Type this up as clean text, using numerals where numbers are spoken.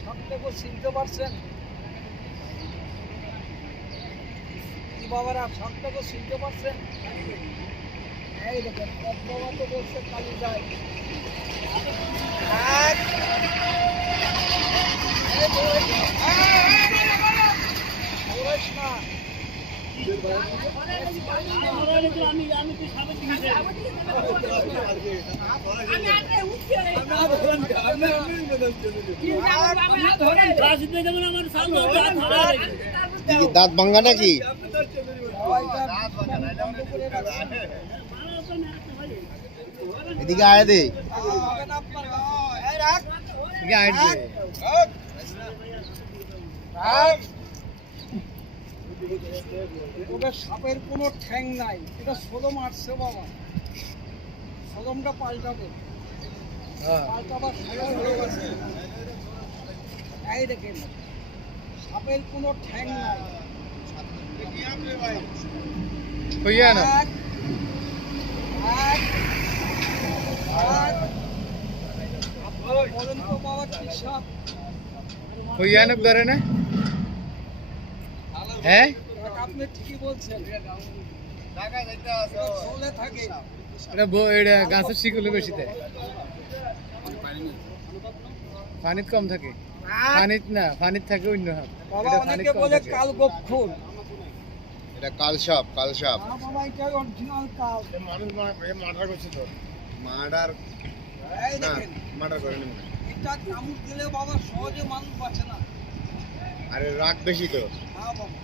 সাপটাকে চিনতে পারছেন? কি বাবারা সাপটাকে চিনতে পারছেন? এই দেখেন বাবা তো বলছে কালি যায়। দাঁত ভাঙ্গা নাকি? এদিকে আয় দে, এদিকে আয় দে। ওটা সাপের কোনো ঠ্যাং নাই, এটা সোদম আসছে বাবা। সোদমটা পাল্টাবে, পাল্টাবার সময় হয়ে গেছে। এই দেখেন সাপের কোনো ঠ্যাং নাই। হইয়া না এক, এক, এক। আপনারা বলেন তো বাবা কি সাপ? হইয়া না ধরে না? হ্যাঁ, আপনি ঠিকই বলছেন, চলে থাকে। এটা গাছের শিকলে বেশি দেয়, পানিত কম থাকে। পানিত না, পানিত থাকে অন্য হাত। বাবা অনেকে বলে কাল গোপখুর। এটা কাল সাপ, কাল সাপ। না বাবা এটা অরিজিনাল কাল। মার্ডার করছে তো। মার্ডার এই না, দেখেন মার্ডার করেনি। এটা কামড় দিলে বাবা সহজে মানুষ বাঁচে না। আরে রাগ বেশি তো। হ্যাঁ বাবা।